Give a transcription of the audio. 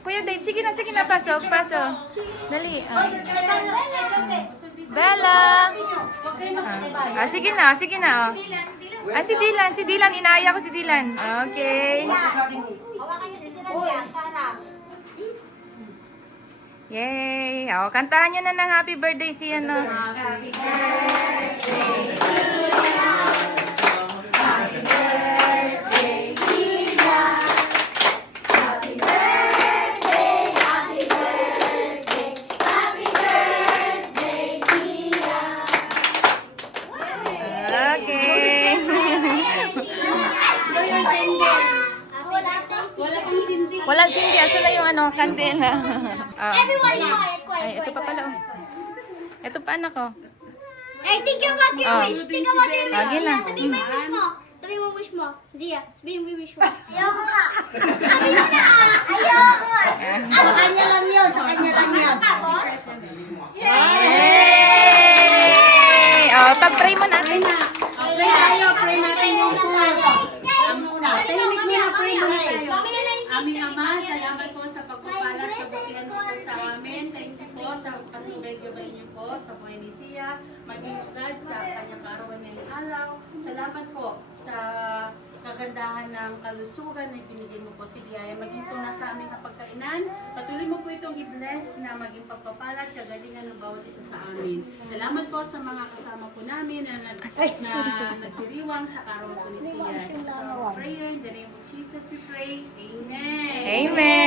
Kuya Dave, sige na, pasok. Dali. Bella. Sige na. Si Dylan, inaaya ko si Dylan. Okay. Hawakan niyo si Dylan, Sarah. Yay! Kantahan nyo na ng happy birthday si ano. Happy birthday, Happy birthday, Sia. Happy birthday, happy birthday, happy birthday, Sia. Okay. Walang sindi. Asa na yung kandela? Everyone quiet. Ay, ito pa pala. Ito pa anak ko. Hey, think about your wish. Think about your wish. Lagi na. Sabihin mo yung wish mo. Sabihin mo wish mo. Zia, sabihin mo yung wish mo. Ayoko nga. Sabihin mo na. Ayoko. Sa kanya lang yun. Yay! Pag-pray mo natin. Pray natin yung una. Tahimik mo na, pray muna tayo. Aming Ama, salamat po sa pagpapalat, pagbutihan po sa amin. Thank you po sa patubay-gabay niyo po sa buhay ni Sia, maging ugad sa kanyang kaarawan ngayong araw. Salamat po sa kagandahan ng kalusugan na binigay mo po si Diaya. Maging po nasa aming kapagkainan. Patuloy mo po itong i-bless na maging pagpapalat, kagalingan ng bawat isa sa amin. Salamat po sa mga kasama po namin na nagdiriwang sa kaarawan po ni Sia. So, prayer in the name of Jesus we pray. Amen. Amen.